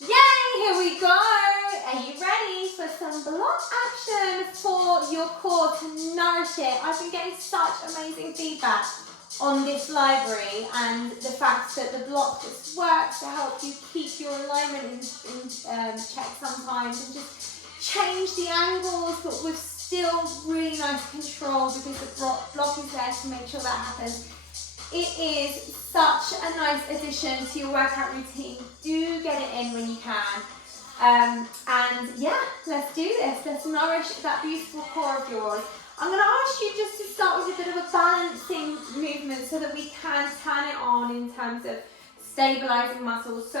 Yay, here we go. Are you ready for some block action for your core to nourish it? I've been getting such amazing feedback on this library and the fact that the block just works to help you keep your alignment in check sometimes and just change the angles, but with still really nice control because the block is there to make sure that happens. It is such a nice addition to your workout routine. Do get it in when you can. And yeah, let's do this. Let's nourish that beautiful core of yours. I'm going to ask you just to start with a bit of a balancing movement so that we can turn it on in terms of stabilizing muscles. So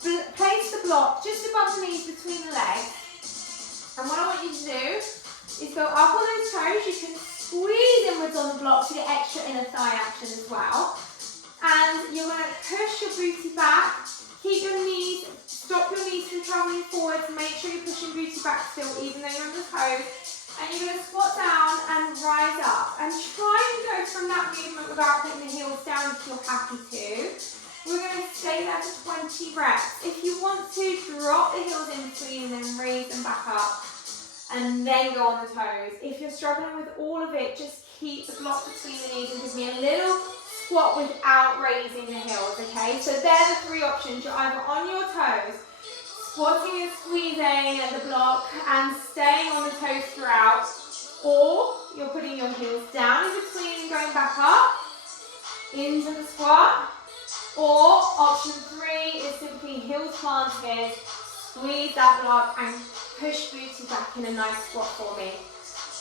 place the block just above the knees between the legs. And what I want you to do is go up on those toes. You can squeeze inwards on the block to get extra inner thigh action as well. And you're going to push your booty back. Keep your knees, stop your knees from traveling forward to make sure you're pushing booty back still, even though you're on the toes. And you're going to squat down and rise up. And try and go from that movement without putting the heels down if you're happy to. We're going to stay there for 20 reps. If you want to, drop the heels in between and then raise them back up. And then go on the toes. If you're struggling with all of it, just keep the block between the knees and give me a little squat without raising the heels, okay? So they're the three options. You're either on your toes, squatting and squeezing at the block and staying on the toes throughout, or you're putting your heels down in between and going back up into the squat, or option 3 is simply heels planted, squeeze that block and push booty back in a nice squat for me.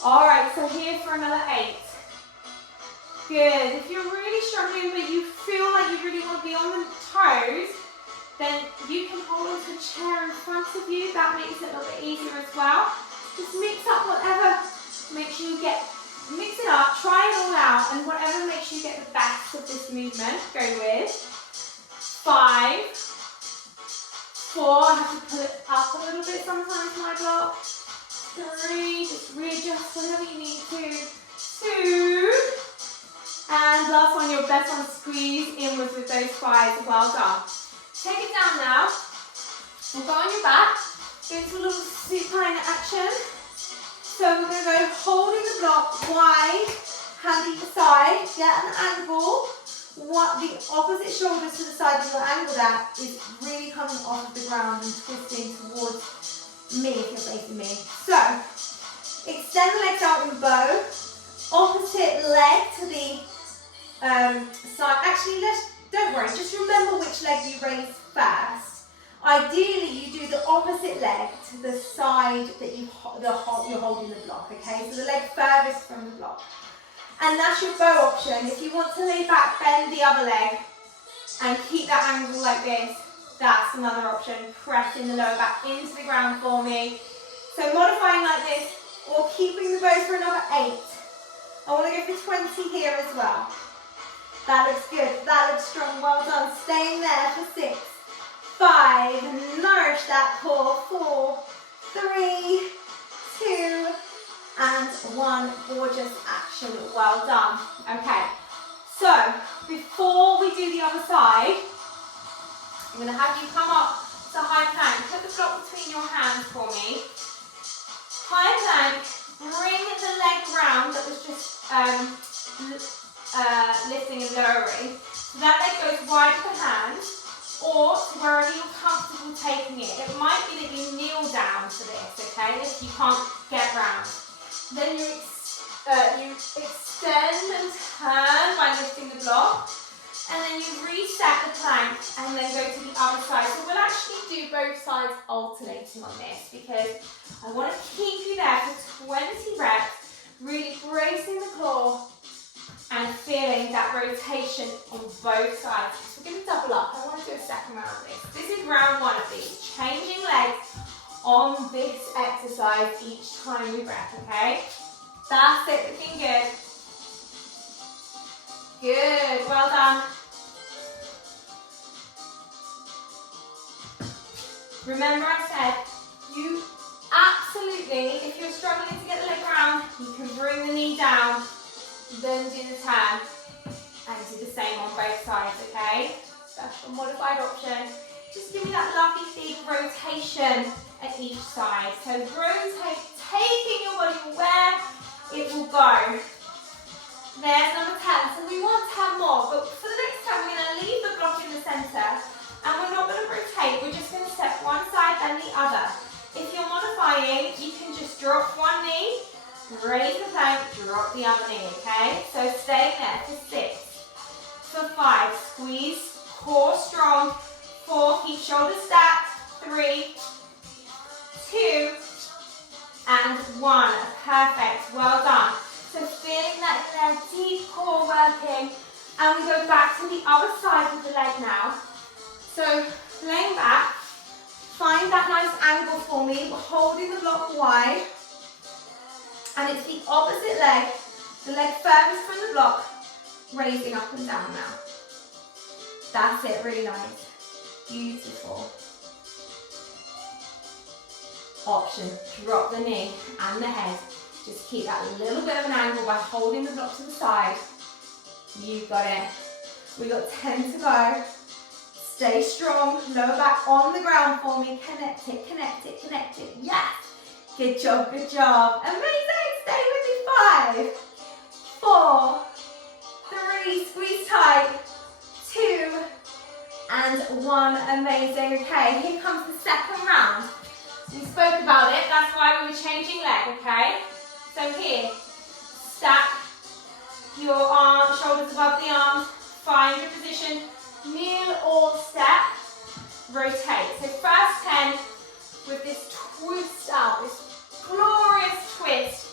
All right, so here for another 8. Good. If you're really struggling but you feel like you really want to be on the toes, then you can hold onto a chair in front of you. That makes it a little bit easier as well. Just mix up whatever makes you mix it up, try it all out, and whatever makes you get the best of this movement, go with. 5, 4, I have to pull it up a little bit sometimes, my block. 3, just readjust whenever you need to. 2, and last one, your best one, squeeze inwards with those thighs. Well done. Take it down now. We'll go on your back, go into a little supine action. So we're going to go holding the block wide, hand either side, get an angle. What the opposite shoulder to the side that you're angled at is really coming off of the ground and twisting towards me if you're facing me. So extend the legs out in bow. Opposite leg to the side. Actually, don't worry. Just remember which leg you raise first. Ideally, you do the opposite leg to the side that you're holding the block. Okay, so the leg furthest from the block. And that's your bow option. If you want to lay back, bend the other leg and keep that angle like this. That's another option. Pressing the lower back into the ground for me. So modifying like this or keeping the bow for another 8. I want to go for 20 here as well. That looks good. That looks strong. Well done. Staying there for 6, 5. Nourish that core. 4, 3, 2, and 1. Gorgeous action. Well done. Okay. So before we do the other side, I'm going to have you come up to high plank. Put the block between your hands for me. High plank. Bring the leg round that was just lifting and lowering. So that leg goes wide of the hand or to wherever you're comfortable taking it. It might be that you kneel down for this, okay, if you can't get round. Then you extend and turn by lifting the block. And then you reset the plank and then go to the other side. So we'll actually do both sides alternating on this because I want to keep you there for 20 reps, really bracing the core and feeling that rotation on both sides. So we're going to double up. I want to do a second round of this. This is round 1 of these. Changing legs on this exercise each time we rep, okay? That's it, looking good. Good, well done. Remember I said, you absolutely, if you're struggling to get the leg round, you can bring the knee down, then do the turn, and do the same on both sides, okay? That's your modified option. Just give me that lovely big rotation at each side. So rotate, taking your body where it will go. There's number 10. So we want 10 more, but for the next time we're going to leave the block in the center and we're not going to rotate. We're just going to step one side then the other. If you're modifying, you can just drop one knee, raise the plank, drop the other knee, okay? So stay there for 6. For 5, squeeze, core strong. 4, keep shoulders stacked. 3, 2, and 1. Perfect, well done. So feeling that there, deep core working. And we go back to the other side of the leg now. So laying back, find that nice angle for me, holding the block wide. And it's the opposite leg, the leg furthest from the block, raising up and down now. That's it, really nice. Beautiful. Option, drop the knee and the head. Just keep that little bit of an angle by holding the block to the side. You got it. We got 10 to go. Stay strong, lower back on the ground for me. Connect it, connect it, connect it. Yes. Good job, good job. Amazing. Stay with me. 5, 4, 3, squeeze tight. 2, and 1. Amazing. Okay, here comes the second round. We spoke about it, that's why we were changing leg, okay? So here, stack your arms, shoulders above the arms, find your position, kneel or step, rotate. So first 10 with this twist out, this glorious twist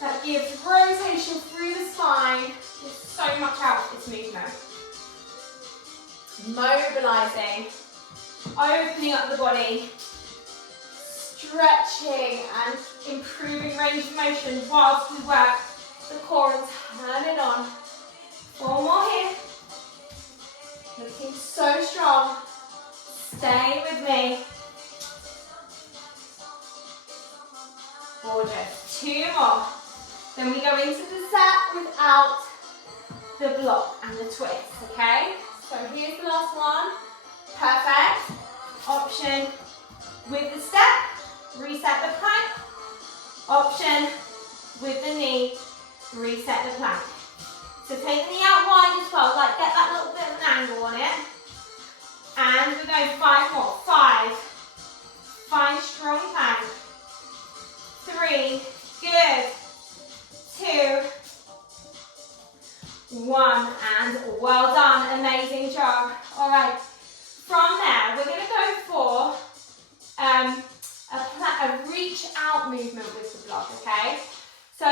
that gives rotation through the spine. There's so much out of this movement. Mobilizing, opening up the body, stretching and improving range of motion whilst we work the core and turn it on. 4 more here. Looking so strong. Stay with me. Gorgeous. 2 more. Then we go into the set without the block and the twist, okay? So here's the last one. Perfect. Option with the step, reset the plank. Option with the knee, reset the plank. So take the knee out wide as well, like get that little bit of an angle on it. And we're going 5 more. 5. Find strong plank. 3. Good. 2. 1. And well done. Amazing job. All right. From there, we're going to go for a reach out movement with the block, okay? So,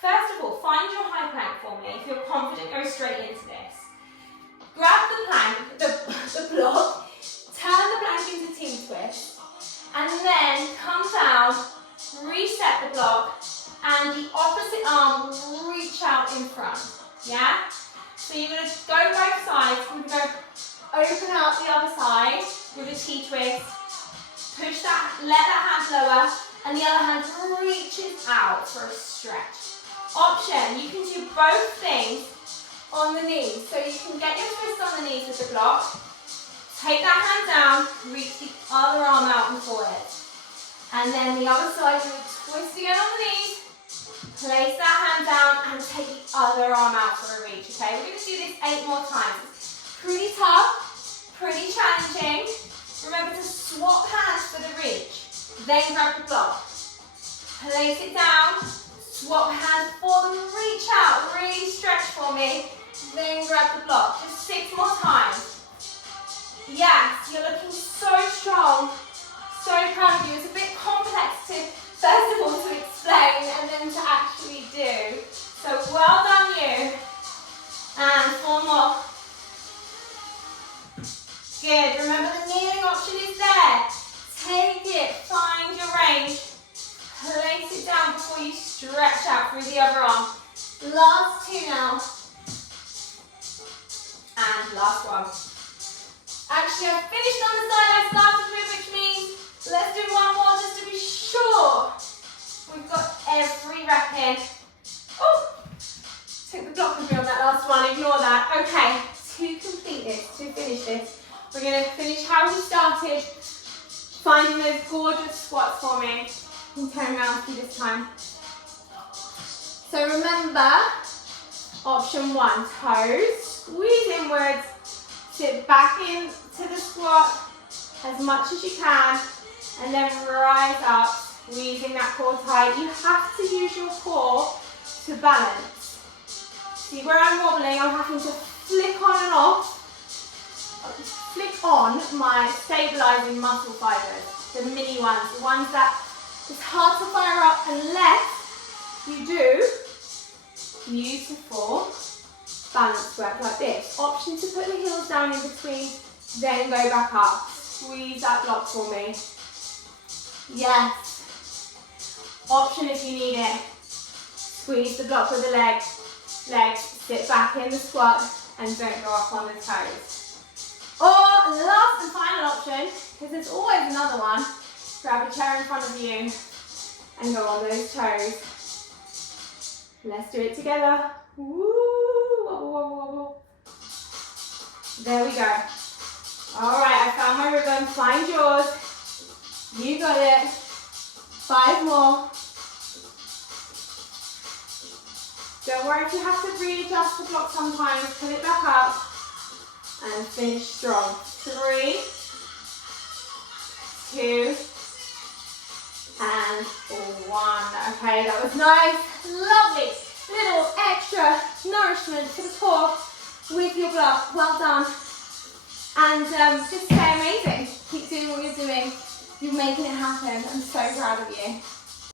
first of all, find your high plank for me. If you're confident, go straight into this. Grab the plank, the block, turn the plank into T-twist, and then come down, reset the block, and the opposite arm will reach out in front, yeah? So you're going to go both sides, we're going to go open out the other side with a T-twist, push that, let that hand lower, and the other hand reaches out for a stretch. Option, you can do both things on the knees. So you can get your twist on the knees with the block, take that hand down, reach the other arm out and forward. And then the other side, you twist again on the knees, place that hand down and take the other arm out for a reach, okay? We're going to do this 8 more times. It's pretty tough, pretty challenging. Remember to swap hands for the reach. Then grab the block. Place it down, swap hands for the reach out. Really stretch for me. Then grab the block. Just 6 more times. Yes, you're looking so strong. So proud of you. It's a bit complex to, first of all, to explain and then to actually do. So well done you. And 4 more. Good. Remember the kneeling option is there. Take it. Find your range. Place it down before you stretch out through the other arm. Last 2 now. And last one. Actually, I've finished on the side I started with, which means let's do 1 more just to be sure we've got every rep in. Oh, took the block with me on that last one. Ignore that. Okay, to complete this, to finish this, We're going to finish how we started, finding those gorgeous squats for me. And turn around to you this time. So remember, option 1, toes, squeeze inwards, sit back into the squat as much as you can, and then rise up, squeezing that core tight. You have to use your core to balance. See where I'm wobbling, I'm having to flick on and off, flick on my stabilizing muscle fibers, the mini ones, the ones that it's hard to fire up unless you do beautiful balance work like this. Option to put the heels down in between, then go back up. Squeeze that block for me. Yes. Option if you need it. Squeeze the block with the legs, sit back in the squat and don't go up on the toes. Or last and final option, because there's always another one, grab a chair in front of you and go on those toes. Let's do it together. Woo, wobble, wobble, wobble. There we go. All right, I found my rhythm. Find yours. You got it. 5 more. Don't worry if you have to readjust the block sometimes. Pull it back up and finish strong. 3, 2, and 1. Okay, that was nice. Lovely. Little extra nourishment to the core with your block. Well done. And just stay amazing. Keep doing what you're doing. You're making it happen. I'm so proud of you.